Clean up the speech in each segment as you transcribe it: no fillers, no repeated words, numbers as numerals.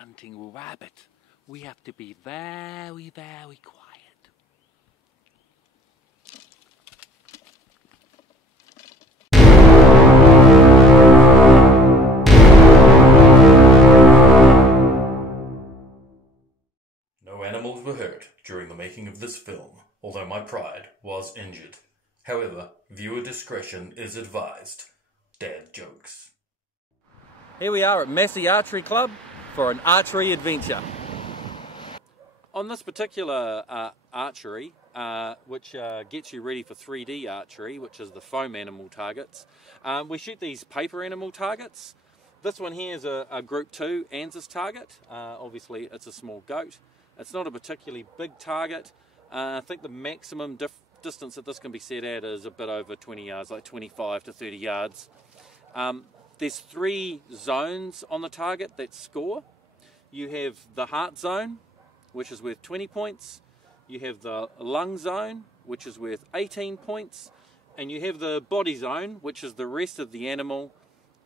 hunting rabbit, we have to be very, very quiet. No animals were hurt during the making of this film, although my pride was injured. However, viewer discretion is advised. Dad jokes. Here we are at Massey Archery Club for an archery adventure. On this particular archery, which gets you ready for 3D archery, which is the foam animal targets, we shoot these paper animal targets. This one here is a Group 2 ANZUS target. Obviously it's a small goat. It's not a particularly big target. I think the maximum distance that this can be set at is a bit over 20 yards, like 25 to 30 yards. There's 3 zones on the target that score. You have the heart zone, which is worth 20 points. You have the lung zone, which is worth 18 points. And you have the body zone, which is the rest of the animal.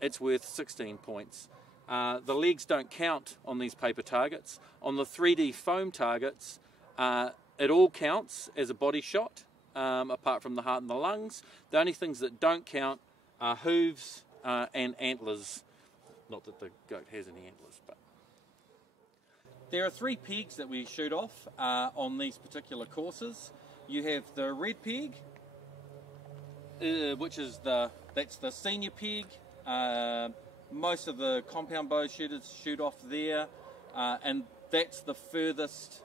It's worth 16 points. The legs don't count on these paper targets. On the 3D foam targets, it all counts as a body shot, apart from the heart and the lungs. The only things that don't count are hooves and antlers. Not that the goat has any antlers, but... There are 3 pegs that we shoot off on these particular courses. You have the red peg, which is that's the senior peg. Most of the compound bow shooters shoot off there, and that's the furthest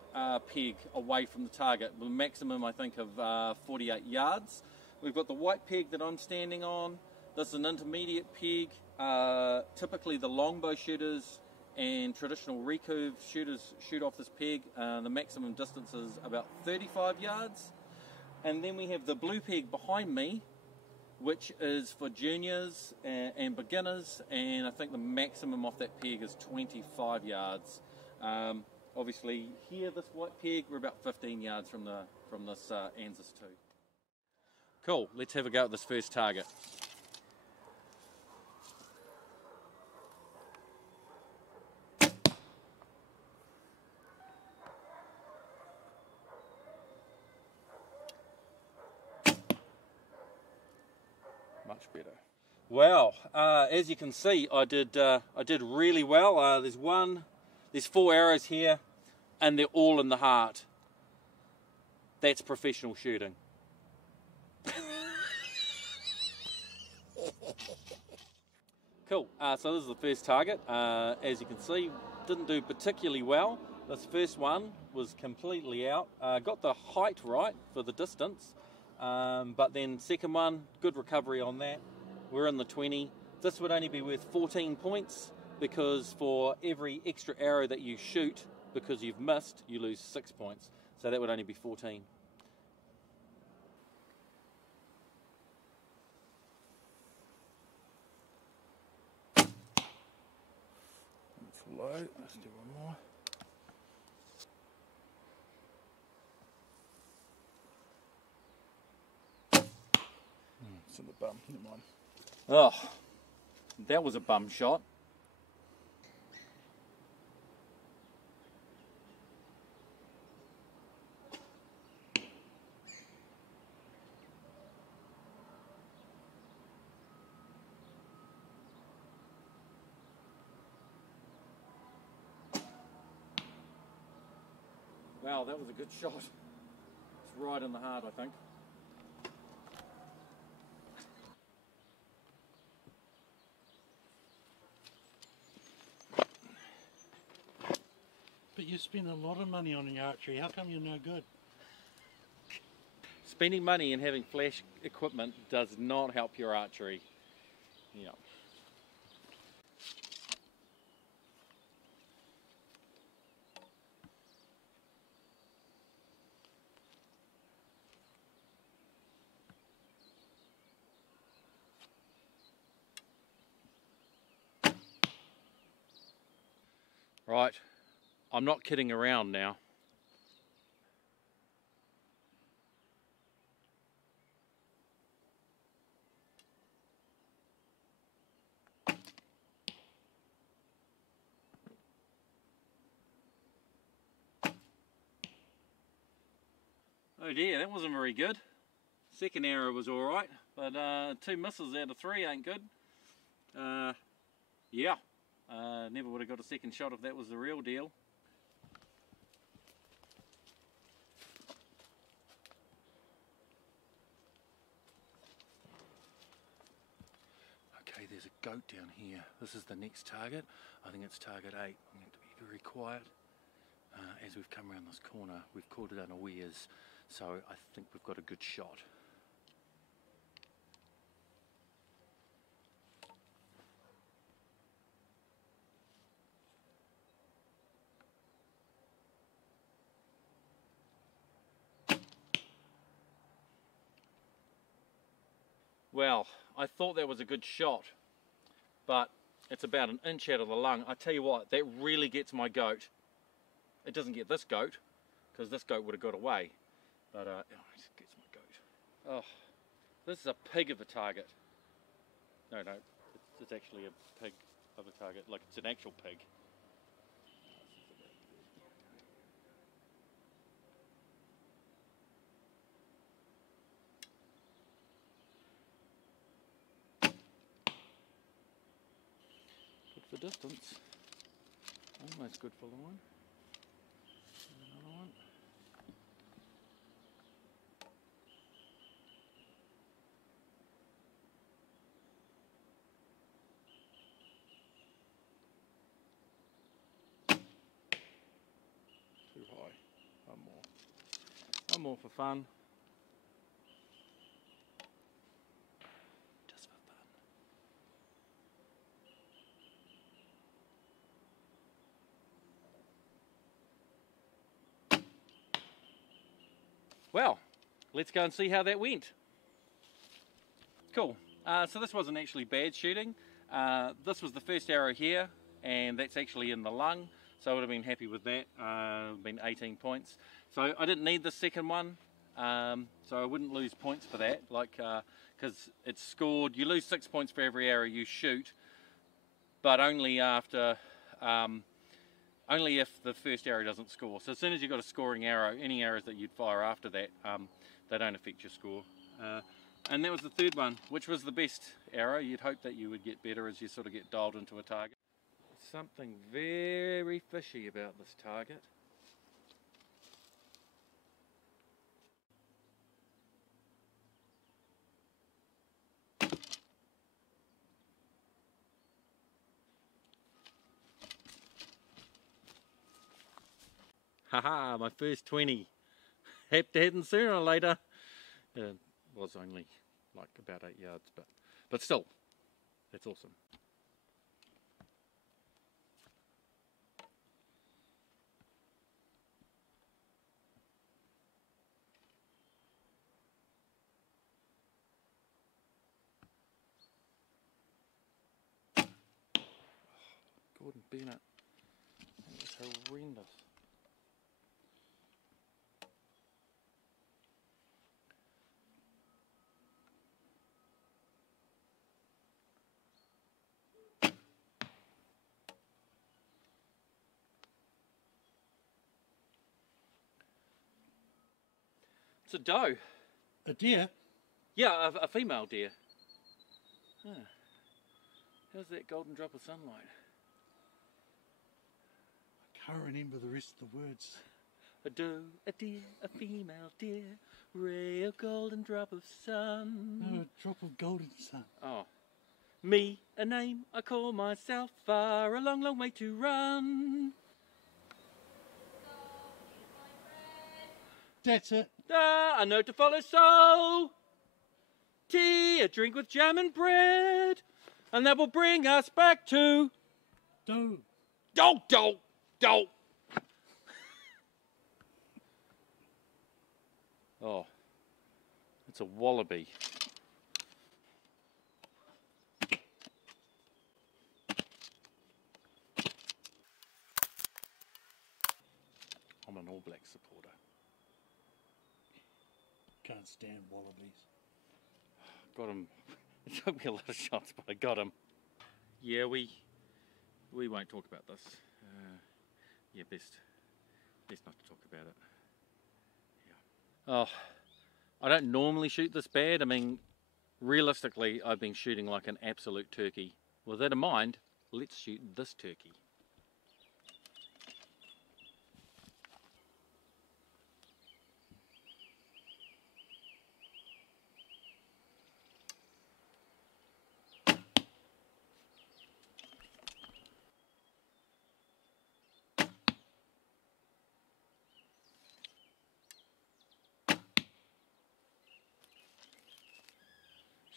peg away from the target, with a maximum I think of 48 yards. We've got the white peg that I'm standing on. This is an intermediate peg. Typically the longbow shooters and traditional recurve shooters shoot off this peg. The maximum distance is about 35 yards. And then we have the blue peg behind me, which is for juniors and beginners, and I think the maximum off that peg is 25 yards. Obviously here, this white peg, we're about 15 yards from this ANZUS 2. Cool, let's have a go at this first target. Much better. Well, as you can see, I did really well. There's 4 arrows here, and they're all in the heart. That's professional shooting. Cool. So this is the first target. As you can see, didn't do particularly well. This first one was completely out. Got the height right for the distance. But then second one, good recovery on that. We're in the 20. This would only be worth 14 points because for every extra arrow that you shoot, because you've missed, you lose 6 points. So that would only be 14. It's low. Let's do one more. In the bum, never mind. Oh, that was a bum shot. Wow, that was a good shot. It's right in the heart, I think. But you spend a lot of money on your archery. How come you're no good? Spending money and having flash equipment does not help your archery. Yeah. Right. I'm not kidding around now. Oh dear, that wasn't very good. Second arrow was alright, but 2 misses out of 3 ain't good. Yeah, never would have got a second shot if that was the real deal. Okay, there's a goat down here. This is the next target. I think it's target 8. I'm going to have to be very quiet. As we've come around this corner, we've caught it unawares, so I think we've got a good shot. Well, I thought that was a good shot, but it's about an inch out of the lung. I tell you what, that really gets my goat. It doesn't get this goat, because this goat would have got away. But it gets my goat. Oh, this is a pig of a target. No, it's actually a pig of a target, like it's an actual pig. Good for distance. Almost good for line. Another one. Too high. One more. One more for fun. Just for fun. Well, let's go and see how that went. Cool. So this wasn't actually bad shooting. This was the first arrow here, and that's actually in the lung. So I would have been happy with that. Been 18 points. So I didn't need the second one. So I wouldn't lose points for that, like because it's scored. You lose 6 points for every arrow you shoot, but only after. Only if the first arrow doesn't score. So as soon as you've got a scoring arrow, any arrows that you'd fire after that, they don't affect your score. And that was the third one, which was the best arrow. You'd hope that you would get better as you sort of get dialed into a target. Something very fishy about this target. Haha, my first 20. Have to hit them sooner or later. It was only like about 8 yards, but still, that's awesome. Gordon Bennett, that was horrendous. It's a doe. A deer? Yeah, a female deer. Huh. How's that golden drop of sunlight? I can't remember the rest of the words. A doe, a deer, a female deer, ray of golden drop of sun. No, a drop of golden sun. Oh. Me, a name I call myself, far a long, long way to run. That's it. A note to follow, so tea, a drink with jam and bread, and that will bring us back to Doe. Doe. Oh, it's a wallaby. I'm an All Black supporter. Can't stand wallabies. Got him. It took me a lot of shots, but I got him. Yeah, we won't talk about this. Yeah, best not to talk about it. Oh, I don't normally shoot this bad. I mean, realistically, I've been shooting like an absolute turkey. With that in mind, let's shoot this turkey.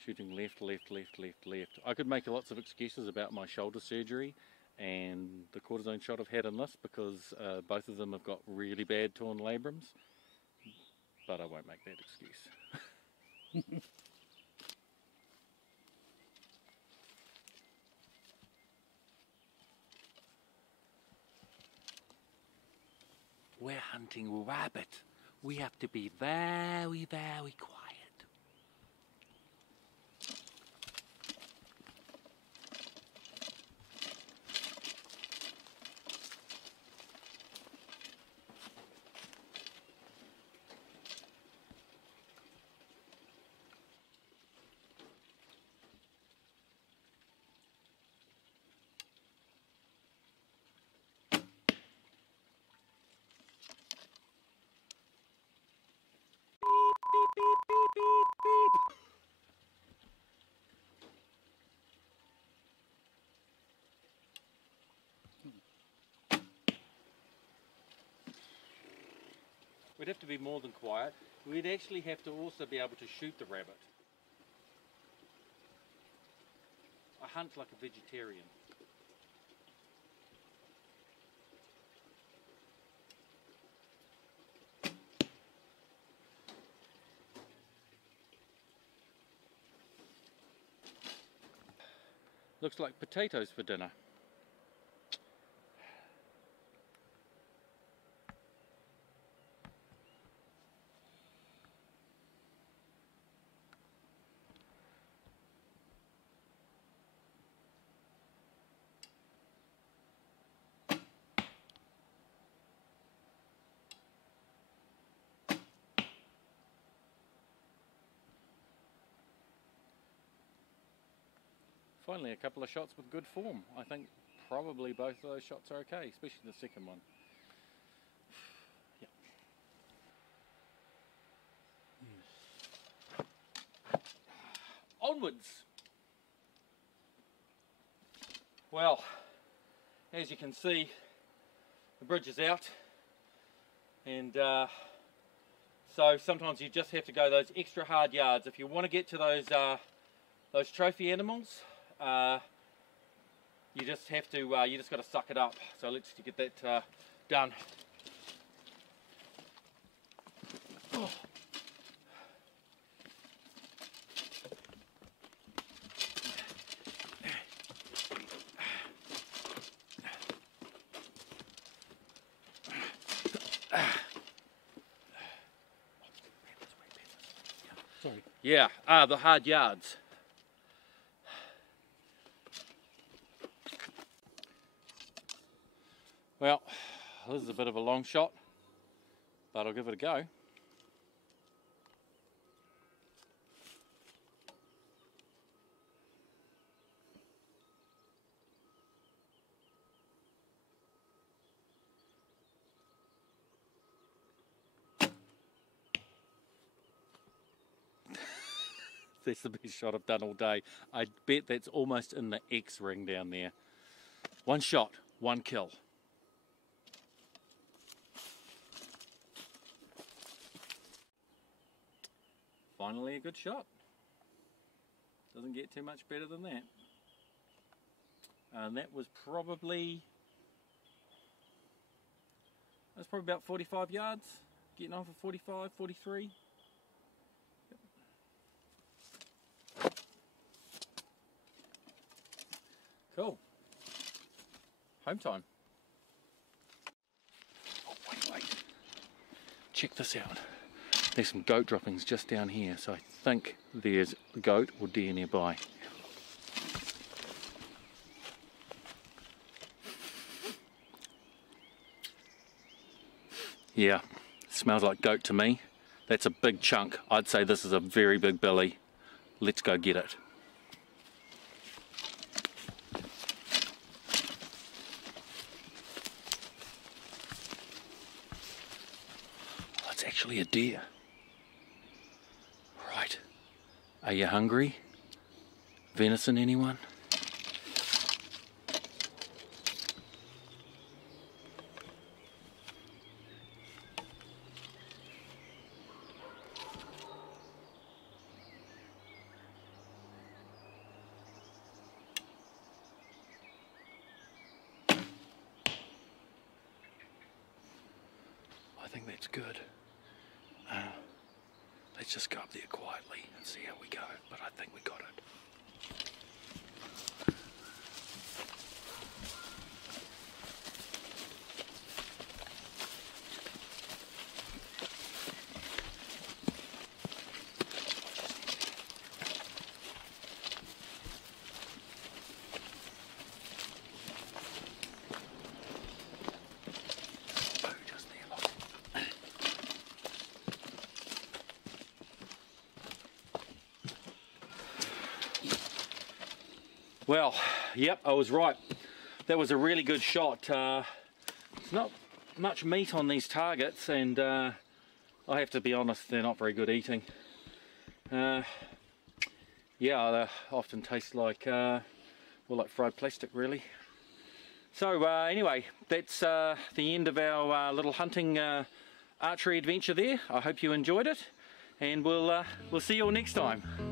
Shooting left, left, left, left, left. I could make lots of excuses about my shoulder surgery and the cortisone shot I've had in this because both of them have got really bad torn labrums, but I won't make that excuse. We're hunting rabbit. We have to be very, very quiet. We'd have to be more than quiet. We'd actually have to also be able to shoot the rabbit. I hunt like a vegetarian. Looks like potatoes for dinner. Finally, a couple of shots with good form. I think probably both of those shots are okay, especially the second one. Yeah. Onwards! Well, as you can see, the bridge is out, and so sometimes you just have to go those extra hard yards. If you want to get to those trophy animals, you just have to, you just got to suck it up. So let's get that done. Oh. Sorry. Yeah, the hard yards. Well, this is a bit of a long shot, but I'll give it a go. That's the best shot I've done all day. I bet that's almost in the X ring down there. One shot, one kill. Finally a good shot. Doesn't get too much better than that. And that was probably about 45 yards. Getting on for 45, 43. Yep. Cool. Home time. Oh, wait. Check this out. There's some goat droppings just down here, so I think there's a goat or deer nearby. Yeah, smells like goat to me. That's a big chunk. I'd say this is a very big billy. Let's go get it. Oh, it's actually a deer. Right. Are you hungry? Venison, anyone? I think that's good. Let's just go up there quietly and see how we go, but I think we got it. Well, yep, I was right. That was a really good shot. It's not much meat on these targets, and I have to be honest, they're not very good eating. Yeah, they often taste like, well, like fried plastic, really. So anyway, that's the end of our little hunting archery adventure there. I hope you enjoyed it, and we'll see you all next time.